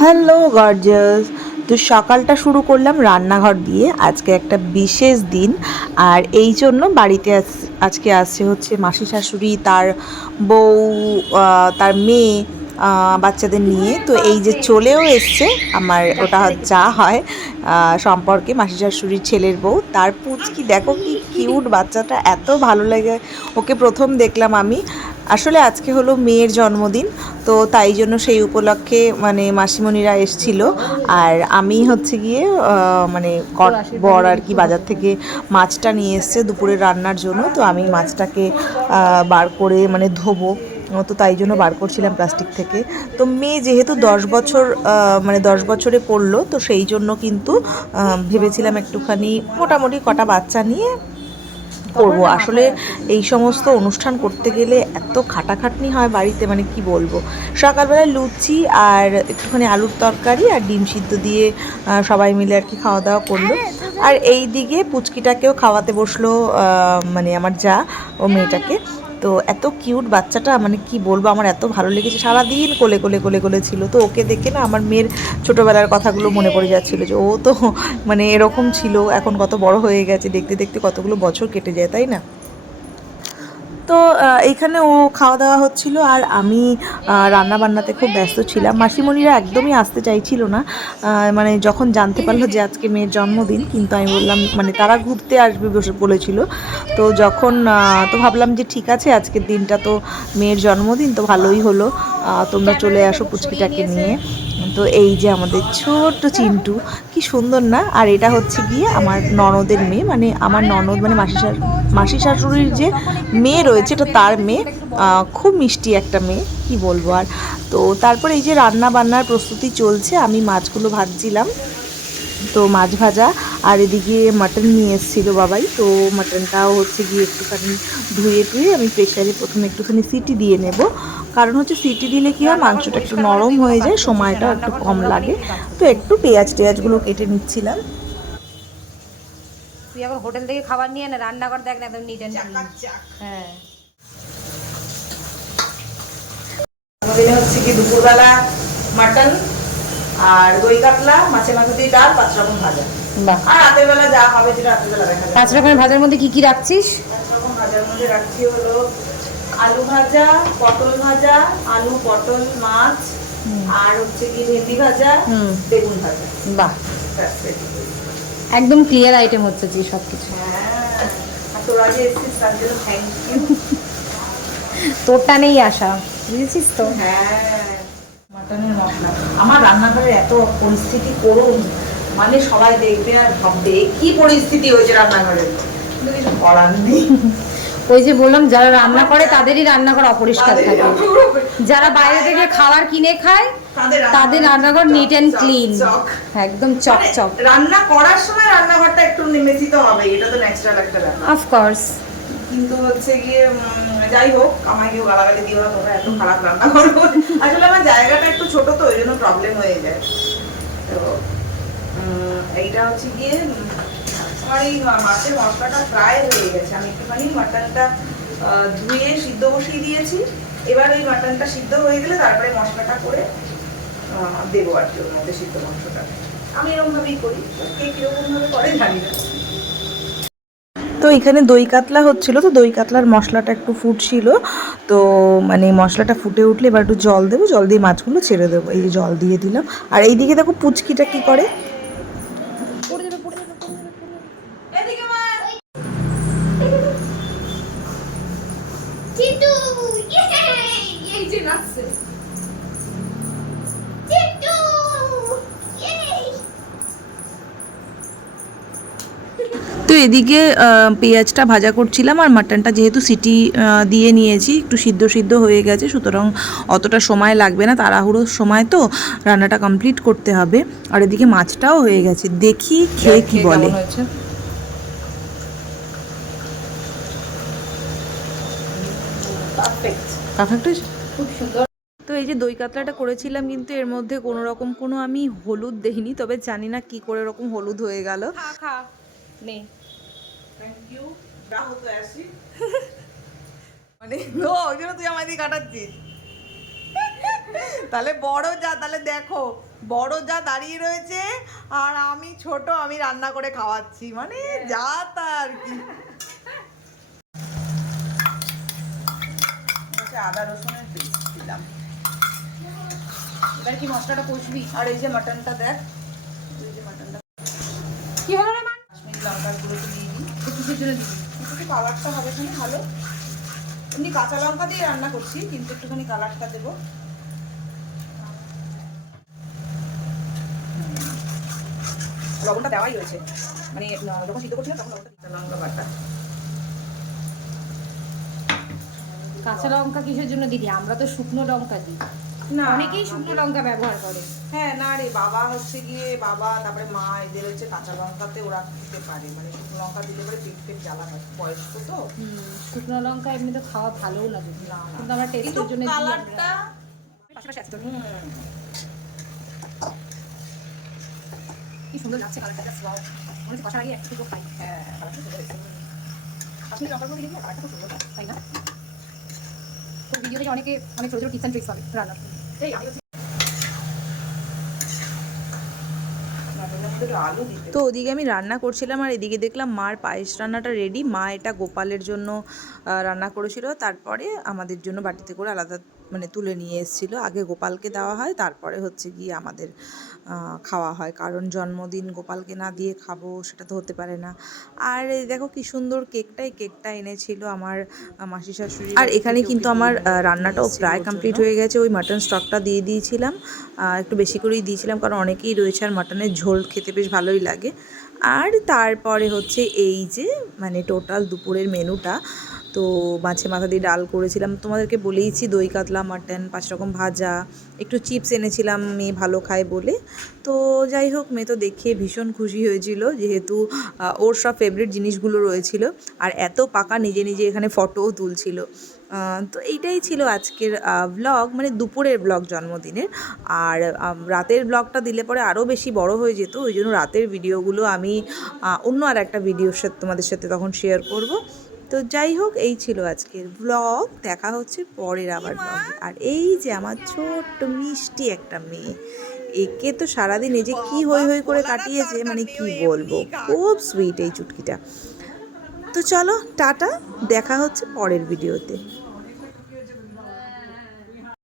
Hello gorgeous. তো সকালটা শুরু করলাম রান্নাঘর দিয়ে। আজকে একটা বিশেষ দিন, আর এই জন্য বাড়িতে আজকে আসছে হচ্ছে মাসি শাশুড়ি, তার বউ, তার মেয়ে, বাচ্চাদের নিয়ে। তো এই যে চলেও এসছে আমার, ওটা যা হয় সম্পর্কে মাসি শাশুড়ির ছেলের বউ, তার পুচকি দেখো কি কিউট বাচ্চাটা, এত ভালো লাগে ওকে। প্রথম দেখলাম আমি। আসলে আজকে হলো মেয়ের জন্মদিন, তো তাই জন্য সেই উপলক্ষে মানে মাসিমণিরা এসছিল। আর আমি হচ্ছে গিয়ে মানে বর আর কি বাজার থেকে মাছটা নিয়ে এসছে দুপুরের রান্নার জন্য। তো আমি মাছটাকে বার করে মানে ধোবো, তো তাই জন্য বার করছিলাম প্লাস্টিক থেকে। তো মেয়ে যেহেতু 10 বছর মানে 10 বছরে পড়লো, তো সেই জন্য কিন্তু ভেবেছিলাম একটুখানি মোটামুটি কটা বাচ্চা নিয়ে করব। আসলে এই সমস্ত অনুষ্ঠান করতে গেলে এত খাটাখাটনি হয় বাড়িতে, মানে কি বলবো। সকালবেলায় লুচি আর একটুখানি আলুর তরকারি আর ডিম সিদ্ধ দিয়ে সবাই মিলে আর কি খাওয়া দাওয়া করলো। আর এই দিকে পুচকিটাকেও খাওয়াতে বসলো, মানে আমার যা, ও মেয়েটাকে। তো এত কিউট বাচ্চাটা, মানে কি বলবো, আমার এত ভালো লেগেছে। সারাদিন কোলে কোলে কোলে কোলে ছিল। তো ওকে দেখে না আমার মেয়ের ছোটোবেলার কথাগুলো মনে পড়ে যাচ্ছিলো, যে ও তো মানে এরকম ছিল, এখন কত বড় হয়ে গেছে, দেখতে দেখতে কতগুলো বছর কেটে যায়, তাই না? তো এইখানে ও খাওয়া দাওয়া হচ্ছিল, আর আমি রান্না বান্নাতে খুব ব্যস্ত ছিলাম। মাসিমণিরা একদমই আসতে চাইছিল না, মানে যখন জানতে পারলো যে আজকে মেয়ের জন্মদিন, কিন্তু আমি বললাম মানে তারা ঘুরতে আসবে বলেছিল। তো যখন তো ভাবলাম যে ঠিক আছে, আজকের দিনটা তো মেয়ের জন্মদিন, তো ভালোই হলো, তোমরা চলে আসো পুচকিটাকে নিয়ে। তো এই যে আমাদের ছোট্ট চিন্টু, কি সুন্দর না। আর এটা হচ্ছে গিয়ে আমার ননদের মেয়ে, মানে আমার ননদ মানে মাসি শাশুড়ির যে মেয়ে রয়েছে, এটা তার মেয়ে। খুব মিষ্টি একটা মেয়ে, কি বলবো আর। তো তারপর এই যে রান্না বান্নার প্রস্তুতি চলছে, আমি মাছগুলো ভাজছিলাম। তো মাছ ভাজা, আর এদিকে মাটন নিয়ে এসেছিলো বাবাই। তো মাটনটাও হচ্ছে গিয়ে একটুখানি ধুয়ে টুয়ে আমি প্রেশারে প্রথমে একটুখানি সিটি দিয়ে নেব। কারণ হচ্ছে সিটি দিলে কী হয়, মাংসটা একটু নরম হয়ে যায়, সময়টাও একটু কম লাগে। তো একটু পেঁয়াজ টেয়াজগুলো কেটে নিচ্ছিলাম। তুই আবার হোটেল থেকে খাবার নিয়ে না, রান্নাঘর দেখ না একদম নিট অ্যান্ড ক্লিন। হ্যাঁ, আমাদের হচ্ছে কি দুপুরবেলা মাটন আর দই কাতলা, মাছে মাথা দিয়ে ডাল, 5 রকম ভাজা। বাহ। আর রাতের বেলা যা হবে, যেটা রাতের বেলা দেখা যাবে। 5 রকমের ভাজার মধ্যে কি কি রাখছিস? 5 রকম ভাজার মধ্যে রাখছি হলো আলু ভাজা, পটল ভাজা, আলু পটল মাছ, আর হচ্ছে কি ভেন্ডি ভাজা, বেগুন ভাজা। বাহ, ব্যাস, এটুকুই। একদম ক্লিয়ার আইটেম হচ্ছে যে সব কিছু। হ্যাঁ, আর তোরা যে এসেছিস তার জন্য থ্যাংক ইউ। তোরটা নেই আসা, বুঝেছিস তো। হ্যাঁ, মাটনের মশলা। আমার রান্নাঘরে এত পরিস্থিতি করুন, মানে সবাই দেখবে আর ভাববে কি পরিস্থিতি হয়েছে রান্নাঘরে, কিন্তু কিছু করার নেই। ওই যে বললাম, যারা রান্না করে তাদেরই রান্নাঘর অপরিষ্কার থাকে। যারা বাইরে থেকে খাবার কিনে খায় তাদের রান্নাঘর নিট অ্যান্ড ক্লিন, একদম চকচক। রান্না করার সময় রান্নাঘরটা একটু নিমেষিত হবে, এটা তো ন্যাচারাল একটা ব্যাপার। অফকোর্স। কিন্তু হচ্ছে গিয়ে যাই হোক, আমায় কেউ গালাগালি দিও না, তোমরা এত খারাপ রান্না করো। আসলে আমার জায়গাটা একটু ছোট, তো ওই জন্য প্রবলেম হয়ে যায়। তো এইটা হচ্ছে গিয়ে আমার এই মাছের মশলাটা প্রায় হয়ে গেছে। আমি একটুখানি মাটনটা ধুয়ে সিদ্ধ বসিয়ে দিয়েছি। এবার ওই মাটনটা সিদ্ধ হয়ে গেলে তারপরে মশলাটা করে দেবো আর কি ওর মধ্যে, সিদ্ধ মাংসটা। আমি এরকমভাবেই করি, কে কীরকমভাবে করে জানি না। তো এখানে দই কাতলা হচ্ছিল, তো দই কাতলার মশলাটা একটু ফুটছিল। তো মানে মশলাটা ফুটে উঠলে এবার একটু জল দেবো, জল দিয়ে মাছগুলো ছেড়ে দেবো। এই যে জল দিয়ে দিলাম। আর এইদিকে দেখো পুচকিটা কি করে। তো এদিকে পেঁয়াজটা ভাজা করছিলাম, আর মাটনটা যেহেতু সিটি দিয়ে নিয়েছি, একটু সিদ্ধ সিদ্ধ হয়ে গেছে, সুতরাং অতটা সময় লাগবে না। তাড়াহুড়োর সময় তো রান্নাটা কমপ্লিট করতে হবে। আর এদিকে মাছটাও হয়ে গেছে, দেখি খেয়ে কি বলে। তো এই যে দই কাতলাটা করেছিলাম, কিন্তু এর মধ্যে কোনো রকম আমি হলুদ দেইনি, তবে জানি না কি করে এরকম হলুদ হয়ে গেল। খা খা নে। Thank you. যা হতো আসি, মানে ও ওই জন্য তুই আমায় দিয়ে কাটাচ্ছিস। তাহলে বড় যা, তাহলে দেখো বড় যা দাঁড়িয়ে রয়েছে আর আমি ছোট, আমি রান্না করে খাওয়াচ্ছি, মানে যা তা আর কি। আদা রসুনের পেস্ট দিলাম। এবার কি মশলাটা কষবি? আর এই যে মাটনটা দেখ, এই যে মাটনটা কি হলো রে মা? কাশ্মীরি লঙ্কার গুঁড়ো নিয়ে নিই, কিসের জন্য দিবি? একটু কালারটা হবে না ভালো। এমনি কাঁচা লঙ্কা দিয়ে রান্না করছি, কিন্তু একটুখানি কালারটা দেবো। লবণটা দেওয়াই হয়েছে, মানে যখন সিদ্ধ করছিলাম তখন লবণটা, লঙ্কা বাটা। কাঁচা লঙ্কা কিসের জন্য দিদি? আমরা তো শুকনো লঙ্কা দিই, না অনেকেই শুকনো লঙ্কা ব্যবহার করে। হ্যাঁ না রে, বাবা হচ্ছে গিয়ে বাবা তারপরে মা এদের হচ্ছে কাঁচা লঙ্কাতে ওরা খেতে পারে, মানে শুকনো লঙ্কা দিলে পরে পেট পেট জ্বালা হয়, বয়স্ক তো। শুকনো লঙ্কা এমনি তো খাওয়া ভালোও লাগে না, কিন্তু আমরা টেস্টের জন্য কালারটা পাশাপাশি আছে তো। কি সুন্দর লাগছে কালারটা, ওয়াও। মনে হচ্ছে কষার আগে একটু তো খাই। হ্যাঁ কালারটা সুন্দর হয়েছে। কাশ্মীরি লঙ্কার গুঁড়ো দিলে কালারটা খুব সুন্দর, তাই না? তো ভিডিও থেকে অনেকে অনেক ছোটো ছোটো টিপস অ্যান্ড ট্রিক্স পাবে রান্না। এই আমি তো ওদিকে আমি রান্না করছিলাম আর এদিকে দেখলাম মার পায়েস রান্নাটা রেডি। মা এটা গোপালের জন্য রান্না করেছিল, তারপরে আমাদের জন্য বাটিতে করে আলাদা মানে তুলে নিয়ে এসেছিল। আগে গোপালকে দেওয়া হয়, তারপরে হচ্ছে গিয়ে আমাদের খাওয়া হয়, কারণ জন্মদিন গোপালকে না দিয়ে খাবো সেটা তো হতে পারে না। আর এই দেখো কি সুন্দর কেকটা এনেছিল আমার মাসি শাশুড়ি। আর এখানে কিন্তু আমার রান্নাটাও প্রায় কমপ্লিট হয়ে গেছে। ওই মাটন স্টকটা দিয়ে দিয়েছিলাম, একটু বেশি করেই দিয়েছিলাম কারণ অনেকেই রয়েছে আর মাটনের ঝোল খেতে বেশ ভালোই লাগে। আর তারপরে হচ্ছে এই যে মানে টোটাল দুপুরের মেনুটা, তো মাছে মাথা দিয়ে ডাল করেছিলাম, তোমাদেরকে বলেইছি, দই কাতলা, মাটন, 5 রকম ভাজা, একটু চিপস এনেছিলাম মেয়ে ভালো খায় বলে। তো যাই হোক, মেয়ে তো দেখে ভীষণ খুশি হয়েছিল, যেহেতু ওর সব ফেভারিট জিনিসগুলো রয়েছিল। আর এত পাকা নিজে নিজে এখানে ফটোও তুলছিল। তো এইটাই ছিল আজকের ব্লগ, মানে দুপুরের ব্লগ জন্মদিনের। আর রাতের ব্লগটা দিলে পরে আরও বেশি বড় হয়ে যেত, ওই জন্য রাতের ভিডিওগুলো আমি অন্য আর একটা ভিডিওর সাথে তোমাদের সাথে তখন শেয়ার করব। তো যাই হোক, এই ছিল আজকের ব্লগ, দেখা হচ্ছে পরের আবার ব্লগে। আর এই যে আমার ছোট্ট মিষ্টি একটা মেয়ে, একে তো সারাদিন এই যে কী হই হই করে কাটিয়েছে, মানে কি বলবো, খুব সুইট এই চুটকিটা। তো চলো টাটা, দেখা হচ্ছে পরের ভিডিওতে।